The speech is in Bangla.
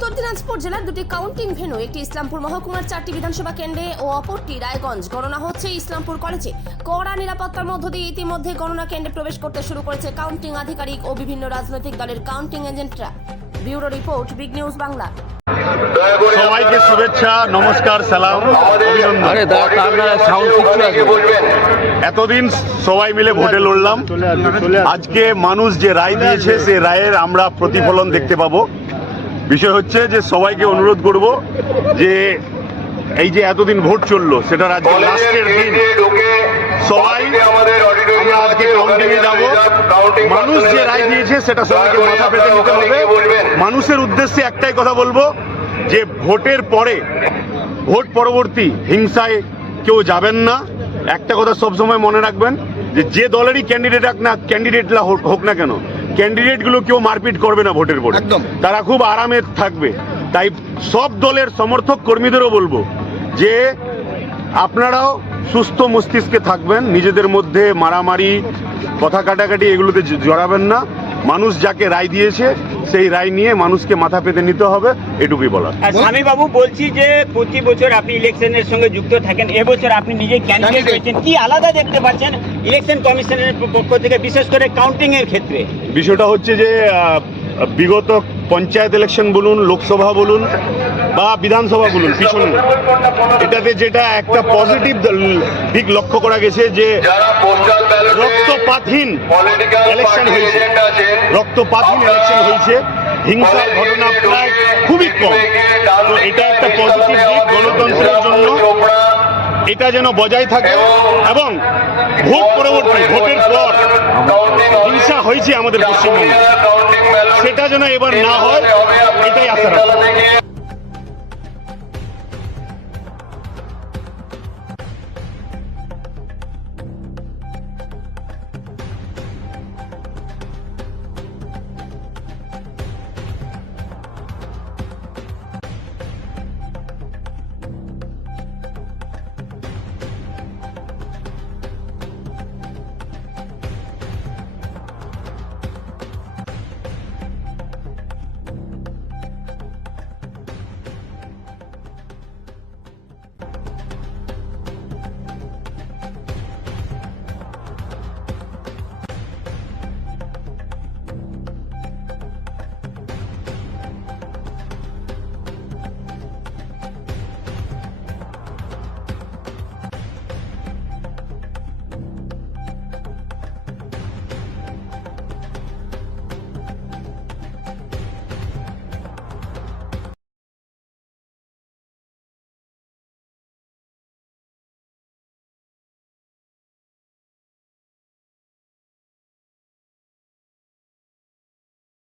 উত্তর দিনাজপুর জেলার দুটি কাউন্টিং ভেন্যু, একটি ইসলামপুর মহকুমার 4টি বিধানসভা কেন্দ্রে ও অপরটি রায়গঞ্জ। গণনা হচ্ছে ইসলামপুর কলেজে। কড়া নিরাপত্তার মধ্য দিয়ে ইতিমধ্যে গণনা কেন্দ্রে প্রবেশ করতে শুরু করেছে কাউন্টিং আধিকারিক ও বিভিন্ন রাজনৈতিক দলের কাউন্টিং এজেন্টরা। Bureau report, big news Bangla. সবাইকে শুভেচ্ছা, নমস্কার, সালাম, অভিনন্দন। এতদিন সবাই মিলে ভোটে লড়লাম। আজকে মানুষ যে রায় দিয়েছে সেই রায়ের আমরা প্রতিফলন দেখতে পাবো। বিষয় হচ্ছে যে সবাইকে অনুরোধ করব যে এই যে এতদিন ভোট চললো সেটার আজকে লাস্টের দিন, সবাই আমরা আজকে কাউন্টিংয়ে যাব। মানুষ যে রায় দিয়েছে সেটা সবাইকে মাথা পেতে নিতে হবে। মানুষের উদ্দেশ্যে একটাই কথা বলবো যে ভোটের পরে, ভোট পরবর্তী হিংসায় কেউ যাবেন না। একটা কথা সবসময় মনে রাখবেন যে দলেরই ক্যান্ডিডেটরা হোক না কেন, ক্যান্ডিডেটগুলো কেউ মারপিট করবে না ভোটের পরে, তারা খুব আরামে থাকবে। তাই সব দলের সমর্থক কর্মীদেরও বলবো যে আপনারাও সুস্থ মস্তিষ্কে থাকবেন, নিজেদের মধ্যে মারামারি, কথা কাটাকাটি এগুলোতে জড়াবেন না। মানুষ যাকে রায় দিয়েছে সেই রায় নিয়ে মানুষকে মাথা পেতে নিতে হবে, এটুকুই বলার। স্বামী বাবু, বলছি যে প্রতি বছর আপনি ইলেকশনের সঙ্গে যুক্ত থাকেন, এবছর আপনি নিজে ক্যান্ডিডেট হয়েছেন, কি আলাদা দেখতে পাচ্ছেন ইলেকশন কমিশনের পক্ষ থেকে, বিশেষ করে কাউন্টিং এর ক্ষেত্রে? বিষয়টা হচ্ছে যে বিগত পঞ্চায়েত ইলেকশন বলুন, লোকসভা বলুন বা বিধানসভা বলুন, পিছনে এটাতে যেটা একটা পজিটিভ দিক লক্ষ্য করা গেছে যে রক্তপাতহীন ইলেকশন হয়েছে, হিংসার ঘটনা প্রায় খুবই কম। তো এটা একটা পজিটিভ দিক গণতন্ত্রের জন্য, এটা যেন বজায় থাকে। এবং ভোট পরবর্তী, ভোটের পর হিংসা হয়েছে আমাদের পশ্চিমবঙ্গে, সেটা যেন এবার না হয়, এটাই আশা রাখি।